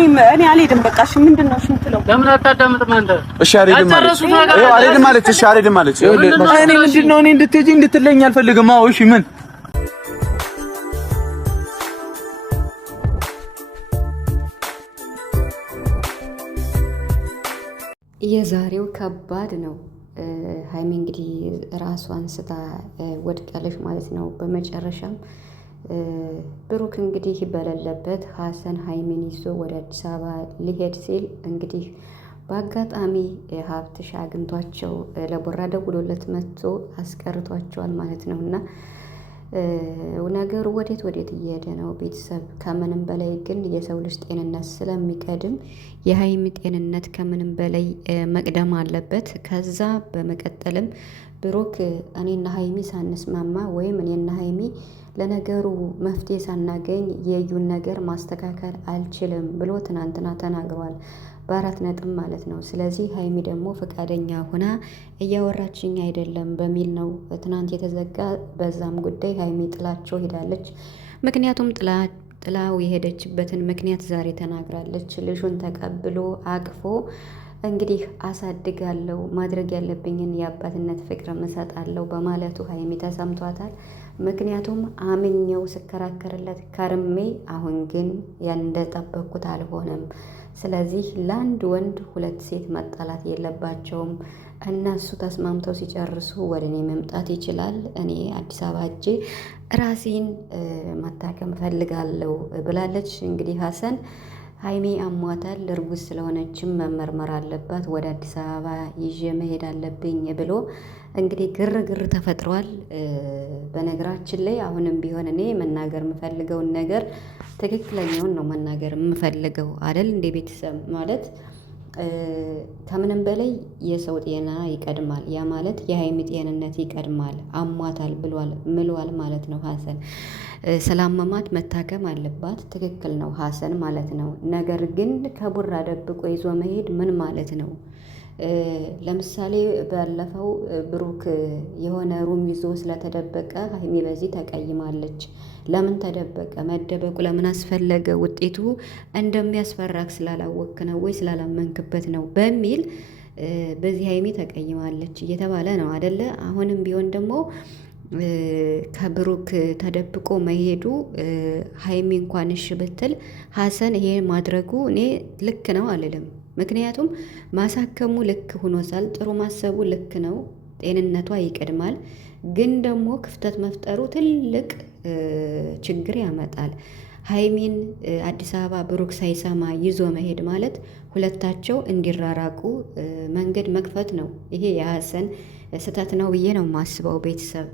እኔ አልሄድም። በቃ እሺ፣ ምንድን ነው እሺ የምትለው? ለምን አታዳምጥም አንተ? እሺ አልሄድም ማለት እሺ አልሄድም ማለት እኔ ምንድን ነው እኔ እንድትሄጂ እንድትለኝ አልፈልግም። አዎ እሺ ምን የዛሬው ከባድ ነው። ሀይሚ እንግዲህ ራሷን ስታ ወድቃለች ማለት ነው። በመጨረሻም ብሩክ እንግዲህ በሌለበት ሀሰን ሀይሚን ይዞ ወደ አዲስ አበባ ሊሄድ ሲል እንግዲህ በአጋጣሚ ሀብትሽ አግኝቷቸው ለቦራ ደውሎለት መጥቶ አስቀርቷቸዋል ማለት ነው። እና ነገሩ ወዴት እየሄደ ነው? ቤተሰብ ከምንም በላይ ግን የሰው ልጅ ጤንነት ስለሚቀድም የሀይሚ ጤንነት ከምንም በላይ መቅደም አለበት። ከዛ በመቀጠልም ብሩክ እኔና ሀይሚ ሳንስማማ ወይም እኔና ሀይሚ ለነገሩ መፍትሄ ሳናገኝ የዩን ነገር ማስተካከል አልችልም ብሎ ትናንትና ተናግሯል። በ4 ነጥብ ማለት ነው። ስለዚህ ሀይሚ ደግሞ ፈቃደኛ ሆና እያወራችኝ አይደለም በሚል ነው ትናንት የተዘጋ። በዛም ጉዳይ ሀይሚ ጥላቸው ሄዳለች። ምክንያቱም ጥላው የሄደችበትን ምክንያት ዛሬ ተናግራለች። ልጁን ተቀብሎ አቅፎ እንግዲህ አሳድጋለሁ፣ ማድረግ ያለብኝን የአባትነት ፍቅር እሰጣለሁ በማለቱ ሀይሚ ተሰምቷታል። ምክንያቱም አምኜው ስከራከርለት ከርሜ፣ አሁን ግን እንደጠበቅኩት አልሆነም። ስለዚህ ለአንድ ወንድ 2 ሴት መጣላት የለባቸውም። እነሱ ተስማምተው ሲጨርሱ ወደ እኔ መምጣት ይችላል። እኔ አዲስ አበባ ሄጄ ራሴን መታከም ፈልጋለሁ ብላለች። እንግዲህ ሀሰን ሀይሚ አሟታል፣ እርጉዝ ስለሆነችም መመርመር አለባት፣ ወደ አዲስ አበባ ይዤ መሄድ አለብኝ ብሎ እንግዲህ ግርግር ተፈጥሯል። በነገራችን ላይ አሁንም ቢሆን እኔ መናገር የምፈልገውን ነገር ትክክለኛውን ነው መናገር የምፈልገው አይደል? እንደ ቤተሰብ ማለት ከምንም በላይ የሰው ጤና ይቀድማል። ያ ማለት የሀይሚ ጤንነት ይቀድማል። አሟታል ምሏል ማለት ነው ሀሰን። ስላመማት መታከም አለባት። ትክክል ነው ሀሰን ማለት ነው። ነገር ግን ከቡራ ደብቆ ይዞ መሄድ ምን ማለት ነው? ለምሳሌ ባለፈው ብሩክ የሆነ ሩም ይዞ ስለተደበቀ ሀይሚ በዚህ ተቀይማለች። ለምን ተደበቀ? መደበቁ ለምን አስፈለገ? ውጤቱ እንደሚያስፈራክ ስላላወክ ነው ወይ ስላላመንክበት ነው በሚል በዚህ ሀይሚ ተቀይማለች እየተባለ ነው አደለ? አሁንም ቢሆን ደግሞ ከብሩክ ተደብቆ መሄዱ ሀይሚ እንኳን እሺ ብትል ሀሰን ይሄ ማድረጉ እኔ ልክ ነው አልልም። ምክንያቱም ማሳከሙ ልክ ሆኖሳል፣ ጥሩ ማሰቡ ልክ ነው፣ ጤንነቷ ይቀድማል። ግን ደግሞ ክፍተት መፍጠሩ ትልቅ ችግር ያመጣል። ሀይሚን አዲስ አበባ ብሩክ ሳይሰማ ይዞ መሄድ ማለት ሁለታቸው እንዲራራቁ መንገድ መክፈት ነው። ይሄ የሀሰን ስህተት ነው ብዬ ነው የማስበው። ቤተሰብ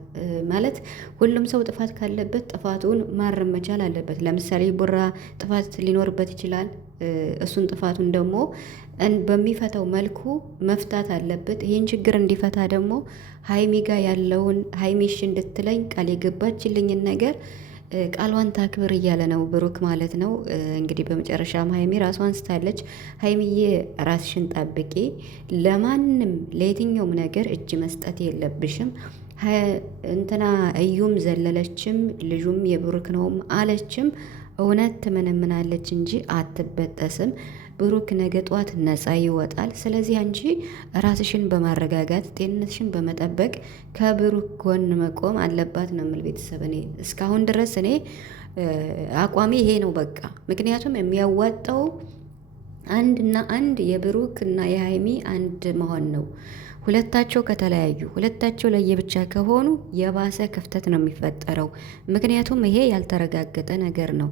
ማለት ሁሉም ሰው ጥፋት ካለበት ጥፋቱን ማረም መቻል አለበት። ለምሳሌ ቡራ ጥፋት ሊኖርበት ይችላል። እሱን ጥፋቱን ደግሞ በሚፈታው መልኩ መፍታት አለበት። ይህን ችግር እንዲፈታ ደግሞ ሀይሚ ጋር ያለውን ሀይሚሽ እንድትለኝ ቃል የገባችልኝን ነገር ቃሏን ታክብር እያለ ነው ብሩክ ማለት ነው። እንግዲህ በመጨረሻም ሀይሚ ራሷን ስታለች። ሀይሚዬ ራስሽን ጠብቂ፣ ለማንም ለየትኛውም ነገር እጅ መስጠት የለብሽም። እንትና እዩም ዘለለችም ልጁም የብሩክ ነውም አለችም እውነት ትመነምናለች እንጂ አትበጠስም። ብሩክ ነገ ጧት ነፃ ይወጣል። ስለዚህ አንቺ ራስሽን በማረጋጋት ጤንነትሽን በመጠበቅ ከብሩክ ጎን መቆም አለባት ነው የምል። ቤተሰብ እኔ እስካሁን ድረስ እኔ አቋሚ ይሄ ነው በቃ። ምክንያቱም የሚያዋጣው አንድ የብሩክ እና የሀይሚ አንድ መሆን ነው። ሁለታቸው ከተለያዩ ሁለታቸው ለየብቻ ከሆኑ የባሰ ክፍተት ነው የሚፈጠረው። ምክንያቱም ይሄ ያልተረጋገጠ ነገር ነው።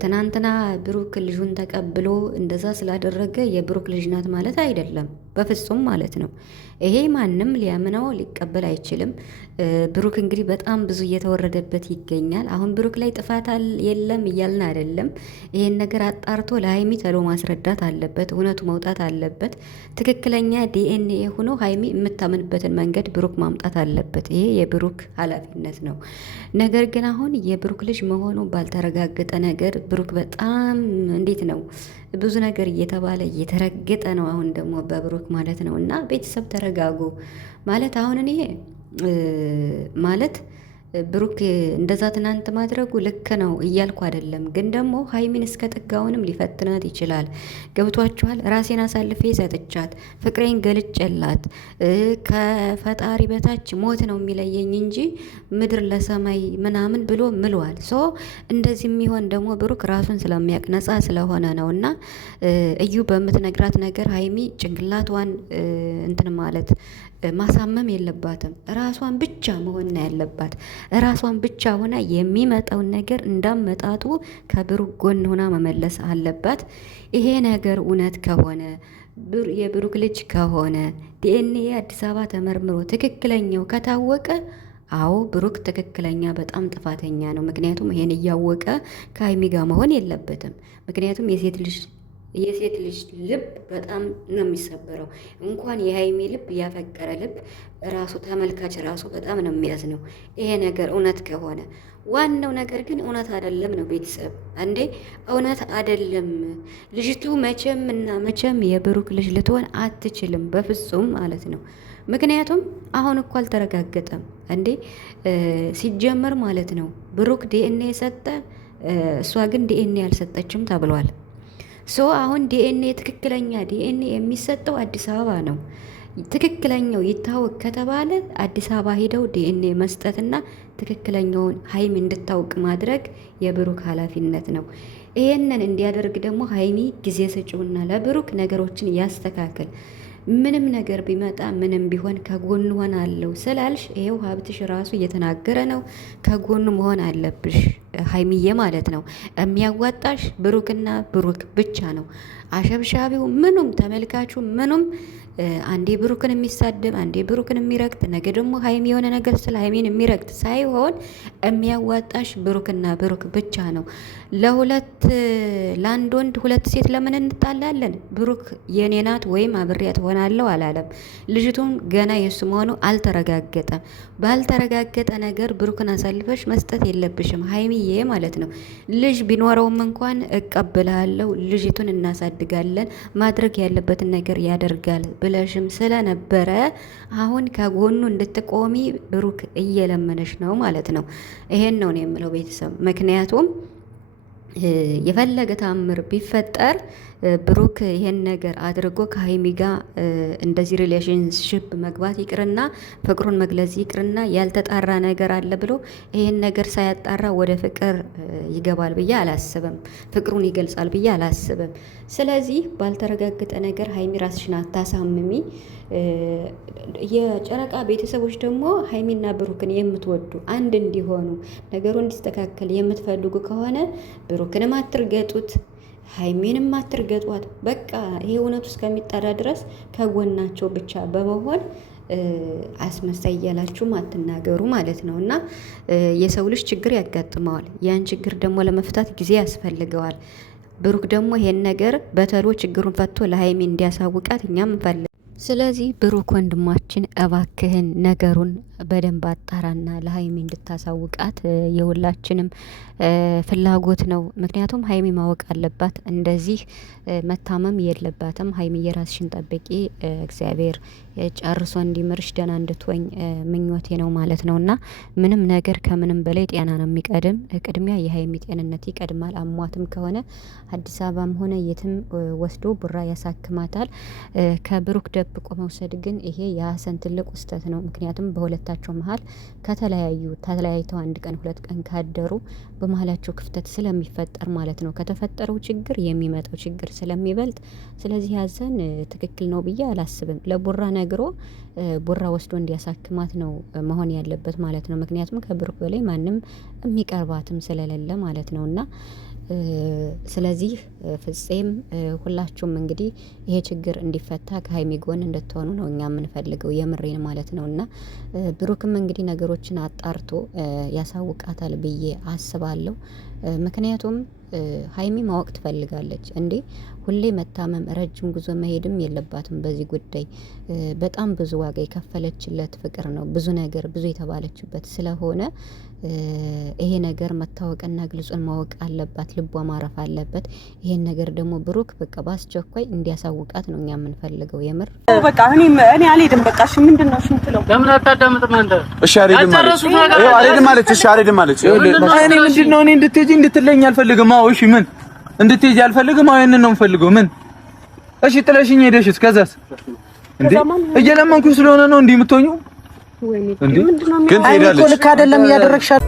ትናንትና ብሩክ ልጁን ተቀብሎ እንደዛ ስላደረገ የብሩክ ልጅ ናት ማለት አይደለም፣ በፍጹም ማለት ነው። ይሄ ማንም ሊያምነው ሊቀበል አይችልም። ብሩክ እንግዲህ በጣም ብዙ እየተወረደበት ይገኛል። አሁን ብሩክ ላይ ጥፋት የለም እያልን አይደለም። ይሄን ነገር አጣርቶ ለሀይሚ ተሎ ማስረዳት አለበት፣ እውነቱ መውጣት አለበት። ትክክለኛ ዲኤንኤ ሆኖ ሀይሚ የምታምንበትን መንገድ ብሩክ ማምጣት አለበት። ይሄ የብሩክ ኃላፊነት ነው። ነገር ግን አሁን የብሩክ ልጅ መሆኑ ባልተረጋገጠ ነገር ብሩክ በጣም እንዴት ነው ብዙ ነገር እየተባለ እየተረገጠ ነው። አሁን ደግሞ በብሩክ ማለት ነው። እና ቤተሰብ ተረጋጉ ማለት አሁን እኔ ማለት ብሩክ እንደዛ ትናንት ማድረጉ ልክ ነው እያልኩ አይደለም፣ ግን ደግሞ ሀይሚን እስከ ጥጋውንም ሊፈትናት ይችላል። ገብቷችኋል? ራሴን አሳልፌ ሰጥቻት ፍቅሬን ገልጬላት ከፈጣሪ በታች ሞት ነው የሚለየኝ እንጂ ምድር ለሰማይ ምናምን ብሎ ምሏል። ሶ እንደዚህ የሚሆን ደግሞ ብሩክ ራሱን ስለሚያውቅ ነፃ ስለሆነ ነው። እና እዩ በምትነግራት ነገር ሀይሚ ጭንቅላቷን እንትን ማለት ማሳመም የለባትም። ራሷን ብቻ መሆን ያለባት ራሷን ብቻ ሆና የሚመጣውን ነገር እንዳመጣጡ ከብሩክ ጎን ሆና መመለስ አለባት። ይሄ ነገር እውነት ከሆነ የብሩክ ልጅ ከሆነ ዲኤንኤ አዲስ አበባ ተመርምሮ ትክክለኛው ከታወቀ አዎ ብሩክ ትክክለኛ በጣም ጥፋተኛ ነው። ምክንያቱም ይሄን እያወቀ ከሀይሚ ጋር መሆን የለበትም። ምክንያቱም የሴት ልጅ ልብ በጣም ነው የሚሰበረው። እንኳን የሀይሚ ልብ ያፈቀረ ልብ ራሱ ተመልካች ራሱ በጣም ነው የሚያዝነው። ይሄ ነገር እውነት ከሆነ ዋናው ነገር ግን እውነት አይደለም ነው። ቤተሰብ አንዴ እውነት አይደለም። ልጅቱ መቼም እና መቼም የብሩክ ልጅ ልትሆን አትችልም በፍጹም ማለት ነው። ምክንያቱም አሁን እኮ አልተረጋገጠም እንዴ ሲጀመር ማለት ነው። ብሩክ ዲኤንኤ ሰጠ፣ እሷ ግን ዲኤንኤ አልሰጠችም ተብሏል። ሶ አሁን ዲኤንኤ ትክክለኛ ዲኤንኤ የሚሰጠው አዲስ አበባ ነው። ትክክለኛው ይታወቅ ከተባለ አዲስ አበባ ሂደው ዲኤንኤ መስጠትና ትክክለኛውን ሀይሚ እንድታውቅ ማድረግ የብሩክ ኃላፊነት ነው። ይሄንን እንዲያደርግ ደግሞ ሀይሚ ጊዜ ስጪውና ለብሩክ ነገሮችን ያስተካክል። ምንም ነገር ቢመጣ ምንም ቢሆን ከጎኑ ሆናለሁ ስላልሽ ይሄው ሀብትሽ ራሱ እየተናገረ ነው። ከጎኑ መሆን አለብሽ ሀይሚዬ ማለት ነው። የሚያዋጣሽ ብሩክና ብሩክ ብቻ ነው። አሸብሻቢው ምኑም ተመልካቹ ምኑም አንዴ ብሩክን የሚሳደብ አንዴ ብሩክን የሚረግጥ ነገ ደግሞ ሀይሚ የሆነ ነገር ስለ ሀይሚን የሚረግጥ ሳይሆን የሚያዋጣሽ ብሩክና ብሩክ ብቻ ነው። ለአንድ ወንድ ሁለት ሴት ለምን እንጣላለን? ብሩክ የኔ ናት ወይም አብሬያት ሆናለሁ አላለም። ልጅቱን ገና የሱ መሆኑ አልተረጋገጠም። ባልተረጋገጠ ነገር ብሩክን አሳልፈሽ መስጠት የለብሽም ሀይሚዬ ማለት ነው። ልጅ ቢኖረውም እንኳን እቀበላለሁ፣ ልጅቱን እናሳድጋለን፣ ማድረግ ያለበትን ነገር ያደርጋል ብለሽም ስለነበረ አሁን ከጎኑ እንድትቆሚ ብሩክ እየለመነሽ ነው ማለት ነው። ይሄን ነው የምለው ቤተሰብ። ምክንያቱም የፈለገ ታምር ቢፈጠር ብሩክ ይሄን ነገር አድርጎ ከሀይሚ ጋር እንደዚህ ሪሌሽንሽፕ መግባት ይቅርና ፍቅሩን መግለጽ ይቅርና ያልተጣራ ነገር አለ ብሎ ይሄን ነገር ሳያጣራ ወደ ፍቅር ይገባል ብዬ አላስብም። ፍቅሩን ይገልጻል ብዬ አላስብም። ስለዚህ ባልተረጋገጠ ነገር ሀይሚ ራስሽን አታሳምሚ። የጨረቃ ቤተሰቦች ደግሞ ሀይሚና ብሩክን የምትወዱ አንድ እንዲሆኑ ነገሩ እንዲስተካከል የምትፈልጉ ከሆነ ብሩክንም አትርገጡት፣ ሀይሚንም አትርገጧት። በቃ ይሄ እውነቱ እስከሚጣራ ድረስ ከጎናቸው ብቻ በመሆን አስመሳይ እያላችሁም አትናገሩ ማለት ነው። እና የሰው ልጅ ችግር ያጋጥመዋል። ያን ችግር ደግሞ ለመፍታት ጊዜ ያስፈልገዋል። ብሩክ ደግሞ ይሄን ነገር በተሎ ችግሩን ፈቶ ለሀይሚ እንዲያሳውቃት እኛም እንፈልግ። ስለዚህ ብሩክ ወንድማችን እባክህን ነገሩን በደንብ አጣራና ለሀይሚ እንድታሳውቃት የሁላችንም ፍላጎት ነው። ምክንያቱም ሀይሚ ማወቅ አለባት። እንደዚህ መታመም የለባትም። ሀይሚ የራስሽን ጠብቂ፣ እግዚአብሔር ጨርሶ እንዲምርሽ ደህና እንድትወኝ ምኞቴ ነው ማለት ነው። እና ምንም ነገር ከምንም በላይ ጤና ነው የሚቀድም። ቅድሚያ የሀይሚ ጤንነት ይቀድማል። አሟትም ከሆነ አዲስ አበባም ሆነ የትም ወስዶ ቡራ ያሳክማታል። ከብሩክ ደብቆ መውሰድ ግን ይሄ የሀሰን ትልቅ ውስተት ነው። ምክንያቱም በሁለታቸው መሀል ተለያይተው አንድ ቀን ሁለት ቀን ካደሩ በመሀላቸው ክፍተት ስለሚፈጠር ማለት ነው። ከተፈጠረው ችግር የሚመጣው ችግር ስለሚበልጥ፣ ስለዚህ ሀሰን ትክክል ነው ብዬ አላስብም። ለቡራ ነግሮ ቡራ ወስዶ እንዲያሳክማት ነው መሆን ያለበት ማለት ነው። ምክንያቱም ከብሩክ በላይ ማንም የሚቀርባትም ስለሌለ ማለት ነው። እና ስለዚህ ፍፄም ሁላችሁም እንግዲህ ይሄ ችግር እንዲፈታ ከሀይሚ ጎን እንድትሆኑ ነው እኛ የምንፈልገው፣ የምሬን ማለት ነው። እና ብሩክም እንግዲህ ነገሮችን አጣርቶ ያሳውቃታል ብዬ አስባለሁ። ምክንያቱም ሀይሚ ማወቅ ትፈልጋለች እንዴ። ሁሌ መታመም ረጅም ጉዞ መሄድም የለባትም በዚህ ጉዳይ። በጣም ብዙ ዋጋ የከፈለችለት ፍቅር ነው። ብዙ ነገር ብዙ የተባለችበት ስለሆነ ይሄ ነገር መታወቅና ግልጹን ማወቅ አለባት። ልቧ ማረፍ አለበት። ይሄ ይሄን ነገር ደግሞ ብሩክ በቃ ባስቸኳይ እንዲያሳውቃት ነው እኛ የምንፈልገው። የምር በቃ እኔ አልሄድም። በቃ እሺ ምንድነው እሺ የምትለው? ለምን አታዳምጥም አንተ? እሺ አልሄድም ማለት እሺ አልሄድም ማለት እኔ ምንድነው እኔ እንድትሄጂ እንድትለኝ አልፈልግም። አዎ እሺ ምን እንድትሄጂ አልፈልግም። አዎ ይሄንን ነው የምፈልገው። ምን እሺ ጥለሽኝ ሄደሽ ከዛስ እንዴ እየለመንኩሽ ስለሆነ ነው እንዲህ የምትሆኚው? ወይኔ ምንድነው? ግን ትሄዳለች። ልክ አይደለም እያደረግሻል